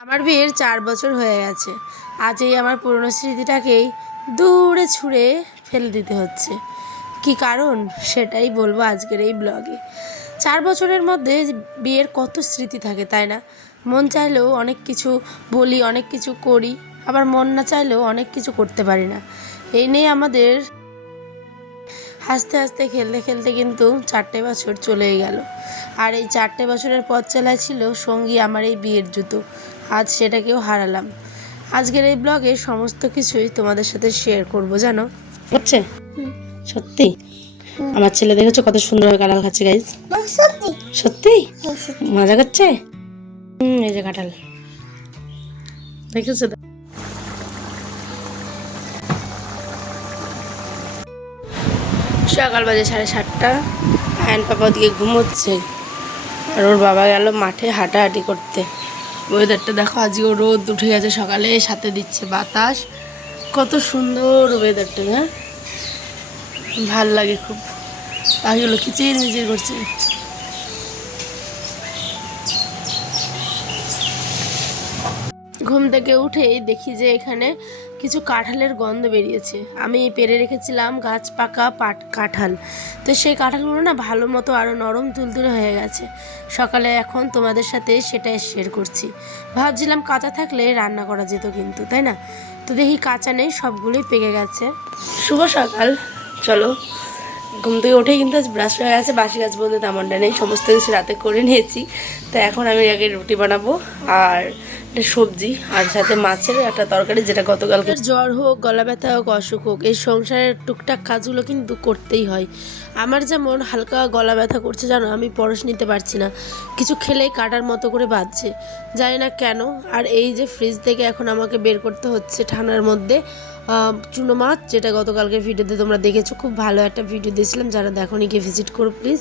আমার বিয়ের 4 বছর হয়ে গেছে। আজ এই আমার পুরনো স্মৃতিটাকেই দূরে ছুঁড়ে ফেলে দিতে হচ্ছে। কি কারণ সেটাই বলবো আজকের এই ব্লগে। 4 বছরের মধ্যে বিয়ের কত স্মৃতি থাকে, তাই না? মন চাইলেও অনেক কিছু বলি, অনেক কিছু করি, আবার মন না চাইলেও অনেক কিছু করতে পারি না। এই নিয়ে আমাদের হাসতে হাসতে খেলতে খেলতে কিন্তু 4টে বছর চলেই গেল। আর এই 4টে বছরের পথ চলায় ছিল সঙ্গী আমার এই বিয়ের জুতো। আজ সেটাকেও হারালাম। আজকের এই ব্লগে সমস্ত কিছুই তোমাদের সাথে শেয়ার করব, জানো? হচ্ছে সত্যি আমার ছেলে দেখেছো কত সুন্দরভাবে কাঁঠাল খাচ্ছে গাইজ। সত্যি মজা করছে। এই যে কাঁঠাল দেখেছো? সকাল বাজে 7:30। আয়ন পাপা ওদিকে ঘুমোচ্ছে, আর ওর বাবা গেল মাঠে হাঁটাহাঁটি করতে। ওয়েদারটা দেখো, আজকে রোদ উঠে গেছে সকালে, সাথে দিচ্ছে বাতাস। কত সুন্দর ওয়েদারটা, হ্যাঁ ভাল লাগে খুব। পাখিগুলো কিচির মিচির করছে। ঘুম থেকে উঠেই দেখি যে এখানে কিছু কাঁঠালের গন্ধ বেরিয়েছে। আমি পেরে রেখেছিলাম গাছ পাকা কাঁঠাল, তো সেই কাঁঠালগুলো না ভালো মতো আরও নরম তুলতুলে হয়ে গেছে। সকালে এখন তোমাদের সাথে সেটাই শেয়ার করছি। ভাবছিলাম কাঁচা থাকলে রান্না করা যেত, কিন্তু তাই না? তো দেখি কাঁচা নেই, সবগুলোই পেকে গেছে। শুভ সকাল। চলো, ঘুম থেকে উঠেই কিন্তু আজ ব্রাশ হয়ে গেছে। বাসি গাছ বলতে তেমনটা নেই, সমস্ত কিছু রাতে করে নিয়েছি। তো এখন আমি আগে রুটি বানাবো আর একটা সবজি, আর সাথে মাছের একটা তরকারি, যেটা গতকালকে। জ্বর হোক, গলা ব্যথা হোক, অসুখ হোক, এই সংসারের টুকটাক কাজগুলো কিন্তু করতেই হয়। আমার যেমন হালকা গলা ব্যথা করছে, জানো, আমি পরশ নিতে পারছি না, কিছু খেলেই কাটার মতো করে বাজছে, জানি না কেন। আর এই যে ফ্রিজ থেকে এখন আমাকে বের করতে হচ্ছে ঠান্ডার মধ্যে চুনো মাছ, যেটা গতকালকে ভিডিওতে তোমরা দেখেছো, খুব ভালো একটা ভিডিও দিয়েছিলাম, যারা দেখোনি গিয়ে ভিজিট করো প্লিজ।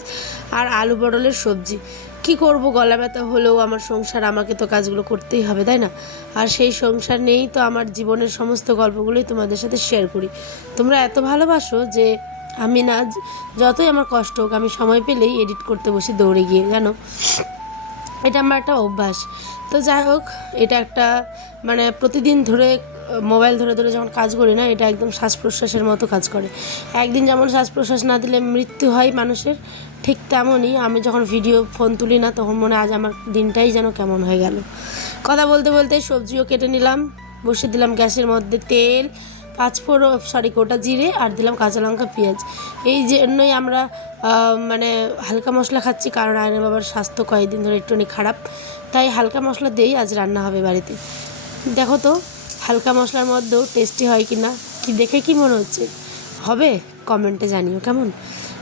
আর আলু পটলের সবজি। কি করব, গলা ব্যথা হলেও আমার সংসার, আমাকে তো কাজগুলো করতেই হবে, তাই না? আর সেই সংসার নেই তো আমার জীবনের সমস্ত গল্পগুলোই তোমাদের সাথে শেয়ার করি। তোমরা এত ভালোবাসো যে আমি না, যতই আমার কষ্ট হোক, আমি সময় পেলেই এডিট করতে বসি দৌড়ে গিয়ে, জানো। এটা আমার একটা অভ্যাস। তো যাই হোক, এটা একটা মানে প্রতিদিন ধরে মোবাইল ধরে ধরে যখন কাজ করি না, এটা একদম শ্বাস প্রশ্বাসের মতো কাজ করে। একদিন যেমন শ্বাস প্রশ্বাস না দিলে মৃত্যু হয় মানুষের, ঠিক তেমনই আমি যখন ফোন তুলি না, তখন মনে আজ আমার দিনটাই যেন কেমন হয়ে গেল। কথা বলতে বলতে সবজিও কেটে নিলাম, বসে দিলাম গ্যাসের মধ্যে তেল, গোটা জিরে, আর দিলাম কাঁচা লঙ্কা, পেঁয়াজ। এই জন্যই আমরা মানে হালকা মশলা খাচ্ছি, কারণ আয়নের বাবার স্বাস্থ্য কয়েকদিন ধরে একটুখানি খারাপ, তাই হালকা মশলা দিয়েই আজ রান্না হবে বাড়িতে। দেখো তো হালকা মশলার মধ্যেও টেস্টি হয় কি না, কি দেখে কি মনে হচ্ছে, হবে কমেন্টে জানিও কেমন।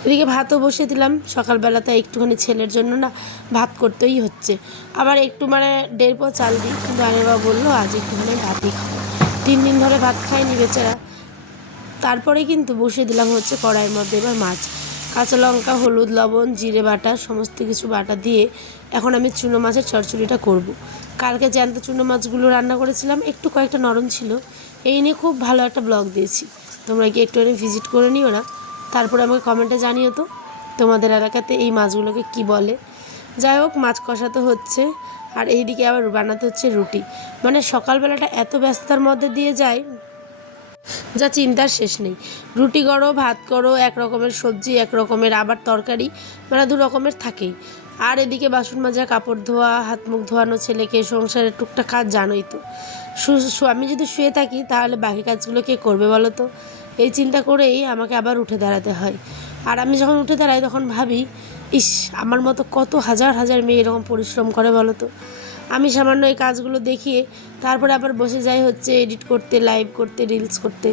এদিকে ভাতও বসিয়ে দিলাম। সকালবেলাতে একটুখানি ছেলের জন্য না ভাত করতেই হচ্ছে। আবার একটু মানে 1.5 চাল দিই, কিন্তু আয়নের বাবা বললো আজ একটুখানি ভাতই খাবো। 3 দিন ধরে ভাত খায়নি বেচারা। তারপরে কিন্তু বসিয়ে দিলাম হচ্ছে কড়াইয়ের মধ্যে এবার মাছ। কাঁচা লঙ্কা, হলুদ, লবণ, জিরে বাটা, সমস্ত কিছু বাটা দিয়ে এখন আমি চুনো মাছের চচ্চড়িটা করব। কালকে জ্যান্ত চুনো মাছগুলো রান্না করেছিলাম, একটু কয়েকটা নরম ছিল। এই নিয়ে খুব ভালো একটা ব্লগ দিয়েছি, তোমরা কি একটুখানি ভিজিট করে নিও না। তারপরে আমাকে কমেন্টে জানিও তো তোমাদের এলাকাতে এই মাছগুলোকে কি বলে। যাই হোক, মাছ কষাতে হচ্ছে, আর এইদিকে আবার বানাতে হচ্ছে রুটি। মানে সকালবেলাটা এত ব্যস্ততার মধ্যে দিয়ে যায়, যা চিন্তার শেষ নেই। রুটি করো, ভাত করো, এক রকমের সবজি, এক রকমের আবার তরকারি, মানে 2 রকমের থাকেই। আর এদিকে বাসন মাজা, কাপড় ধোয়া, হাত মুখ ধোয়ানো, ছেলেকে, সংসারের টুকটাক কাজ জানোই তো। আমি যদি শুয়ে থাকি তাহলে বাকি কাজগুলো কে করবে বলো তো? এই চিন্তা করেই আমাকে আবার উঠে দাঁড়াতে হয়। আর আমি যখন উঠে দাঁড়াই তখন ভাবি, ইস, আমার মতো কত হাজার হাজার মেয়ে এরকম পরিশ্রম করে বলো তো। আমি সামান্য এই কাজগুলো দেখিয়ে তারপরে আবার বসে যাই হচ্ছে এডিট করতে, লাইভ করতে, রিলস করতে।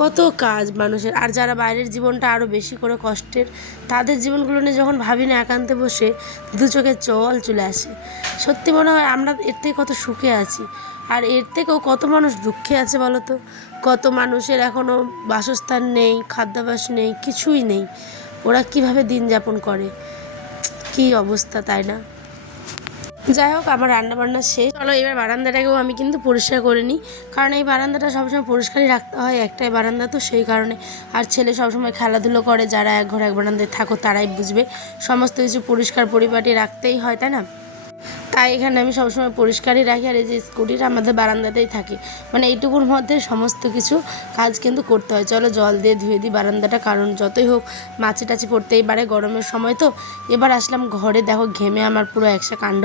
কত কাজ মানুষের। আর যারা বাইরের জীবনটা আরও বেশি করে কষ্টের, তাদের জীবনগুলো নিয়ে যখন ভাবি না একান্তে বসে, দু চোখে জল চলে আসে। সত্যি মনে হয় আমরা এর থেকে কত সুখে আছি, আর এর থেকেও কত মানুষ দুঃখে আছে বলো তো। কত মানুষের এখনও বাসস্থান নেই, খাদ্যাভ্যাস নেই, কিছুই নেই। ওরা কিভাবে দিন যাপন করে, কী অবস্থা, তাই না? যাই হোক, আমার রান্নাবান্না শেষ। চলো এবার বারান্দাটাকেও আমি কিন্তু পরিষ্কার করে নিই, কারণ এই বারান্দাটা সবসময় পরিষ্কারই রাখতে হয়, একটাই বারান্দা তো সেই কারণে। আর ছেলে সবসময় খেলাধুলো করে, যারা এক ঘর এক বারান্দায় থাকো তারাই বুঝবে, সমস্ত কিছু পরিষ্কার পরিপাটি রাখতেই হয়, তাই না? তাই এখানে আমি সবসময় পরিষ্কারই রাখি। আর এই যে স্কুটিটা আমাদের বারান্দাতেই থাকে, মানে এইটুকুর মধ্যে সমস্ত কিছু কাজ কিন্তু করতে হয়। চলো জল দিয়ে ধুয়ে দিই বারান্দাটা, কারণ যতই হোক মাছি টাছি পড়তেই পারে গরমের সময় তো। এবার আসলাম ঘরে, দেখো ঘেমে আমার পুরো একসা কাণ্ড।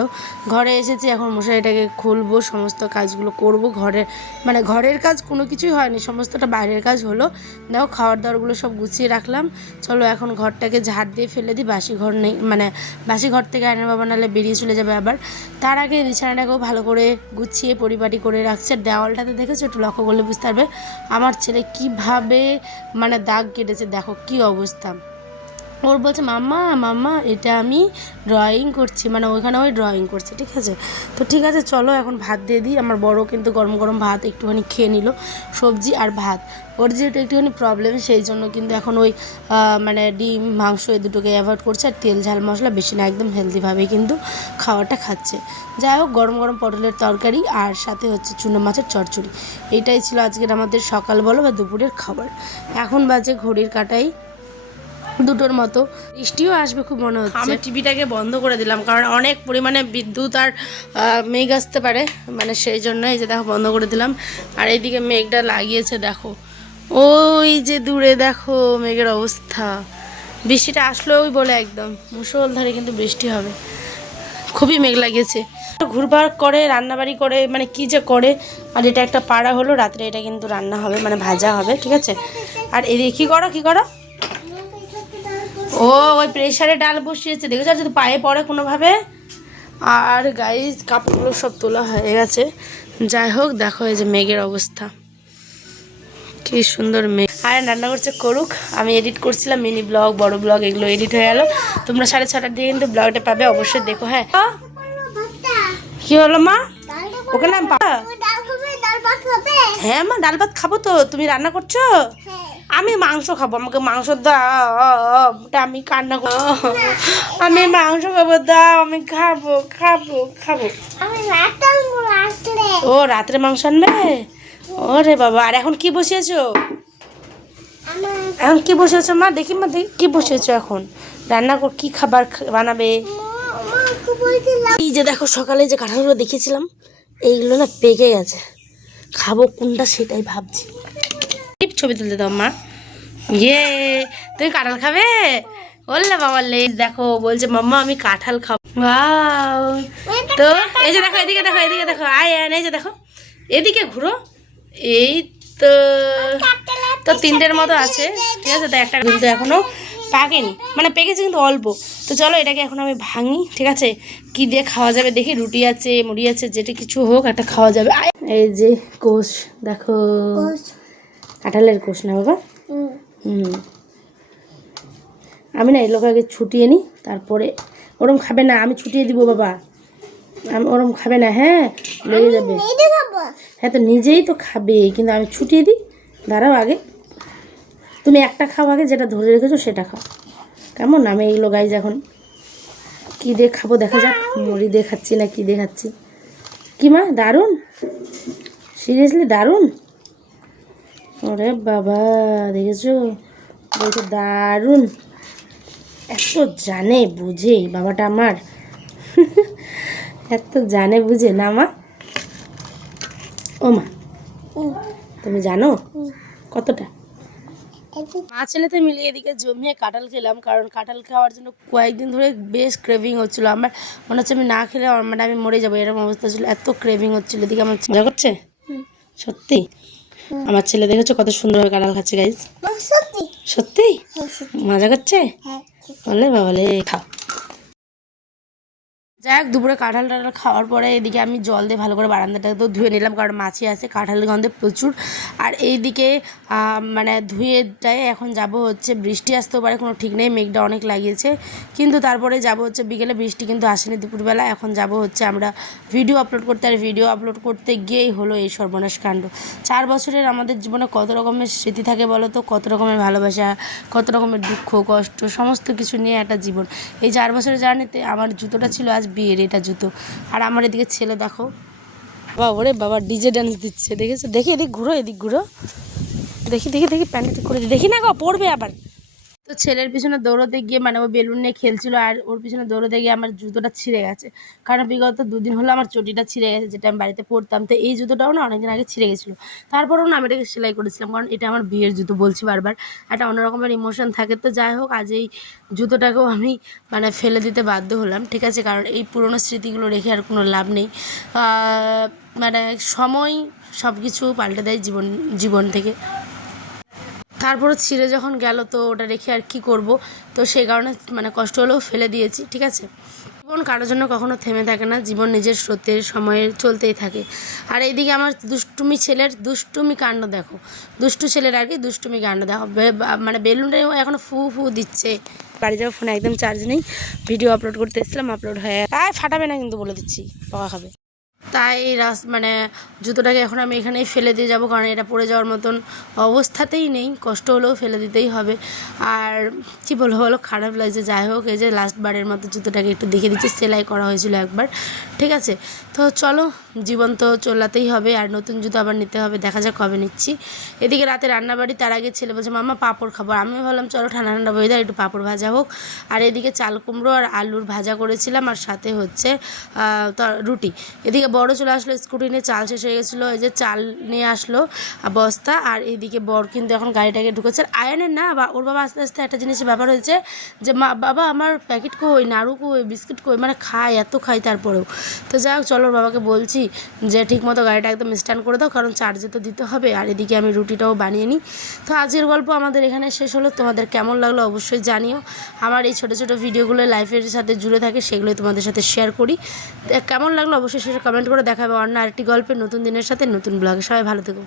ঘরে এসেছি, এখন মশারিটাকে খুলবো, সমস্ত কাজগুলো করব ঘরের, মানে ঘরের কাজ কোনো কিছুই হয়নি, সমস্তটা বাইরের কাজ হলো। দেখো খাওয়ার দাওয়ারগুলো সব গুছিয়ে রাখলাম। চলো এখন ঘরটাকে ঝাড় দিয়ে ফেলে দিই, বাসি ঘর নেই, মানে বাসি ঘর থেকে আয়নার বাবা নাহলে বেরিয়ে চলে যাবে আবার। তার আগে বিছানাটাকেও ভালো করে গুছিয়ে পরিপাটি করে রাখছে। দেওয়ালটাতে দেখেছো, একটু লক্ষ্য করলে বুঝতে পারবে আমার ছেলে কিভাবে মানে দাগ কেটেছে, দেখো কি অবস্থা। ওর বলছে মাম্মা মাম্মা এটা আমি ড্রয়িং করছি, মানে ওইখানে ওই ড্রয়িং করছে, ঠিক আছে। তো ঠিক আছে চলো এখন ভাত দিয়ে দিই। আমার বড় কিন্তু গরম গরম ভাত একটুখানি খেয়ে নিল, সবজি আর ভাত। ওর যেহেতু একটুখানি প্রবলেম, সেই জন্য কিন্তু এখন ওই মানে ডিম মাংস এই দুটোকে অ্যাভয়েড করছে, আর তেল ঝাল মশলা বেশি না, একদম হেলদিভাবেই কিন্তু খাওয়াটা খাচ্ছে। যাই হোক, গরম গরম পটলের তরকারি আর সাথে হচ্ছে চুনো মাছের চচ্চড়ি, এইটাই ছিল আজকের আমাদের সকাল বলো বা দুপুরের খাবার। এখন বাজে ঘড়ির কাঁটাই 2টোর মতো, বৃষ্টিও আসবে খুব মনে হচ্ছে। আমি টিভিটাকে বন্ধ করে দিলাম, কারণ অনেক পরিমাণে বিদ্যুৎ আর মেঘ আসতে পারে, মানে সেই জন্য এই যে দেখো বন্ধ করে দিলাম। আর এইদিকে মেঘটা লাগিয়েছে দেখো, ওই যে দূরে দেখো মেঘের অবস্থা। বৃষ্টিটা আসলো ওই বলে একদম মুষলধারে কিন্তু বৃষ্টি হবে, খুবই মেঘ লাগিয়েছে। ঘুরবার করে রান্নাবাড়ি করে, মানে কি যে করে। আর এটা একটা পাড়া হলো, রাত্রে এটা কিন্তু রান্না হবে, মানে ভাজা হবে, ঠিক আছে। আর এদিকে কী করো ও ওই প্রেশারে ডাল বসিয়েছে, দেখেছো, যদি পায়ে পড়ে কোনোভাবে। আর গাইজ কাপড়গুলো সব তোলা হয়ে গেছে। যাই হোক দেখো এই যে মেঘের অবস্থা, কি সুন্দর মেঘ। আর রান্না করছে করুক, আমি এডিট করছিলাম মিনি ব্লগ, বড় ব্লগ, এগুলো এডিট হয়ে গেল। তোমরা 6:30টার দিকে কিন্তু ব্লগটা পাবে, অবশ্যই দেখো। হ্যাঁ কি হলো মা, ওকে নাম হ্যাঁ মা ডাল ভাত খাবো তো, তুমি রান্না করছো? আমি মাংস খাবো, আমাকে মাংস দাও, আমি কান্না করবো, আমি মাংস খাবো, দাও, আমি খাবো খাবো খাবো। ও রাত্রে মাংস আনবে, ওরে বাবা। আর এখন কি বসিয়েছো, এখন কি বসিয়েছো মা, দেখি মা দেখি কি বসিয়েছো এখন রান্না কর, কি খাবার বানাবে? এই যে দেখো সকালে যে কাঁঠালগুলো দেখিয়েছিলাম, এইগুলো না পেকে গেছে, খাবো কোনটা সেটাই ভাবছি। ছবি তুলতে দাও মা। ইয়ে তুমি কাঁঠাল খাবে? বললে বাবা লে দেখো বলছে মাম্মা আমি কাঁঠাল খাবো। ওয়াও, তো এই যে দেখো এদিকে দেখো, এদিকে দেখো, আয় এই যে দেখো এদিকে ঘুরো। এই তো তো 3টের মতো আছে, ঠিক আছে। তো একটা কিন্তু এখনো পাকেনি, মানে পেকেছে কিন্তু অল্প। তো চলো এটাকে এখন আমি ভাঙি, ঠিক আছে। কি দিয়ে খাওয়া যাবে দেখি, রুটি আছে মুড়ি আছে, যেটা কিছু হোক একটা খাওয়া যাবে। এই যে কোষ দেখো, কাঁঠালের কোষ না বাবা। আমি না এই লোক আগে ছুটিয়ে নিই, তারপরে ওরম খাবে না, আমি ছুটিয়ে দিব বাবা, আমি ওরম খাবে না, হ্যাঁ লেগে যাবে। হ্যাঁ তো নিজেই তো খাবে, কিন্তু আমি ছুটিয়ে দিই, দাঁড়াও আগে তুমি একটা খাও আগে, যেটা ধরে রেখেছো সেটা খাও, কেমন? আমি এইগুলো গাইজ এখন কী দিয়ে খাবো দেখা যাক, মুড়ি দিয়ে খাচ্ছি না কী দিয়ে খাচ্ছি। কি মা দারুণ, সিরিয়াসলি দারুণ। ওরে বাবা দেখেছো, বলছে দারুণ, এত জানে বুঝে বাবাটা আমার, এত জানে বুঝে না মা। ও মা তুমি জানো কতটা? মা ছেলেতে মিলিয়ে এদিকে জমিয়ে কাঁঠাল খেলাম, কারণ কাঁঠাল খাওয়ার জন্য কয়েকদিন ধরে বেশ ক্রেভিং হচ্ছিলো আমার, মনে হচ্ছে আমি না খেলে মানে আমি মরে যাবো এরকম অবস্থা ছিল, এত ক্রেভিং হচ্ছিলো। এদিকে আমার মজা করছে সত্যি, আমার ছেলে দেখেছো কত সুন্দরভাবে কাঁঠাল খাচ্ছে গাইজ, সত্যি মজা করছে, বলে বাবালে খাও। যাই হোক দুপুরে কাঁঠাল টাঠাল খাওয়ার পরে এদিকে আমি জল দিয়ে ভালো করে বারান্দাটা তো ধুয়ে নিলাম, কারণ মাছি আছে, কাঁঠালের গন্ধে প্রচুর। আর এইদিকে মানে ধুয়েটাই এখন যাব হচ্ছে, বৃষ্টি আসতেও পারে কোনো ঠিক নেই, মেঘটা অনেক লাগিয়েছে, কিন্তু তারপরে যাব হচ্ছে বিকেলে, বৃষ্টি কিন্তু আসেনি দুপুরবেলা। এখন যাব হচ্ছে আমরা ভিডিও আপলোড করতে, আর ভিডিও আপলোড করতে গিয়েই হলো এই সর্বনাশ কাণ্ড। 4 বছরের আমাদের জীবনে কত রকমের স্মৃতি থাকে বলো তো, কত রকমের ভালোবাসা, কত রকমের দুঃখ কষ্ট, সমস্ত কিছু নিয়ে একটা জীবন। এই 4 বছরের জার্নিতে আমার জুতোটা ছিল আজ বিয়ের, এটা জুতো। আর আমার এদিকে ছেলে দেখো, বাবা ওরে বাবা ডিজে ডান্স দিচ্ছে, দেখেছো? দেখি এদিক ঘুরো, এদিক ঘুরো, দেখি দেখি দেখি প্যান্টটা ঠিক করে দেখি না গো পড়বে আবার। তো ছেলের পিছনে দৌড়োতে গিয়ে মানে ও বেলুন নিয়ে খেলছিল আর ওর পিছনে দৌড়োতে গিয়ে আমার জুতোটা ছিঁড়ে গেছে। কারণ বিগত 2 দিন হলো আমার চটিটা ছিঁড়ে গেছে, যেটা আমি বাড়িতে পরতাম। তো এই জুতোটাও না অনেকদিন আগে ছিঁড়ে গেছিলো, তারপরেও না আমি এটাকে সেলাই করেছিলাম, কারণ এটা আমার বিয়ের জুতো, বলছি বারবার, একটা অন্যরকমের ইমোশন থাকে। তো যাই হোক, আজ এই জুতোটাকেও আমি মানে ফেলে দিতে বাধ্য হলাম, ঠিক আছে, কারণ এই পুরোনো স্মৃতিগুলো রেখে আর কোনো লাভ নেই। মানে সময় সব কিছু পাল্টে দেয় জীবন থেকে। তারপরে ছিঁড়ে যখন গেল তো ওটা রেখে আর কি করব, তো সেই কারণে মানে কষ্ট হলেও ফেলে দিয়েছি, ঠিক আছে। জীবন কারোর জন্য কখনো থেমে থাকে না, জীবন নিজের স্রোতের সময়ে চলতেই থাকে। আর এইদিকে আমার ছেলের দুষ্টুমি কাণ্ড দেখো, দুষ্টু ছেলের আর কি দুষ্টুমি কাণ্ড দেখো, মানে বেলুনটাও এখনও ফু ফু দিচ্ছে। বাড়ি যাওয়ার ফোনে একদম চার্জ নেই, ভিডিও আপলোড করতে এসেছিলাম, আপলোড হয়ে ফাটাবে না কিন্তু, বলে দিচ্ছি, বকা খাবে। তাই মানে জুতোটাকে এখন আমি এখানেই ফেলে দিয়ে যাব, কারণ এটা পরে যাওয়ার মতন অবস্থাতেই নেই, কষ্ট হলেও ফেলে দিতেই হবে। আর কি বলবো বলো, খারাপ লাগছে। যাই হোক, এই যে লাস্টবারের মতো জুতোটাকে একটু দেখে দিচ্ছি, সেলাই করা হয়েছিল একবার, ঠিক আছে। তো চলো, জীবন তো চলাতেই হবে, আর নতুন জুতো আবার নিতে হবে, দেখা যাক কবে নিচ্ছি। এদিকে রাতে রান্নাবাড়ি, তার আগে ছেলে বলছে মামা পাঁপড় খাবো, আমি ভাবলাম চলো ঠান্ডা ঠান্ডা ওয়েদার একটু পাঁপড় ভাজা হোক। আর এদিকে চাল কুমড়ো আর আলুর ভাজা করেছিলাম, আর সাথে হচ্ছে রুটি। এদিকে বড় চলে আসলো স্কুটি নিয়ে, চাল শেষ হয়ে গেছিলো, এই যে চাল নিয়ে আসলো বস্তা। আর এইদিকে বর কিন্তু এখন গাড়িটাকে ঢুকেছে, আয়নের না বা ওর বাবা আস্তে আস্তে একটা জিনিসের ব্যাপার হয়েছে যে বাবা আমার প্যাকেট কই, নাড়ু কই, বিস্কিট কই, মানে খায়, এত খাই তারপরেও। তো যাই হোক, চলো ওর বাবাকে বলছি যে ঠিকমতো গাড়িটা একদম স্ট্যান্ড করে দাও, কারণ চার্জে তো দিতে হবে। আর এদিকে আমি রুটিটাও বানিয়ে নিই। তো আজকের গল্প আমাদের এখানে শেষ হলো, তোমাদের কেমন লাগলো অবশ্যই জানিও। আমার এই ছোটো ছোটো ভিডিওগুলো লাইফের সাথে জুড়ে থাকে, সেগুলোই তোমাদের সাথে শেয়ার করি। কেমন লাগলো অবশ্যই সেটা কমেন্ট করে দেখাবে। অন্য আরেকটি গল্পের নতুন দিনের সাথে নতুন ব্লগে। সবাই ভালো থেকো।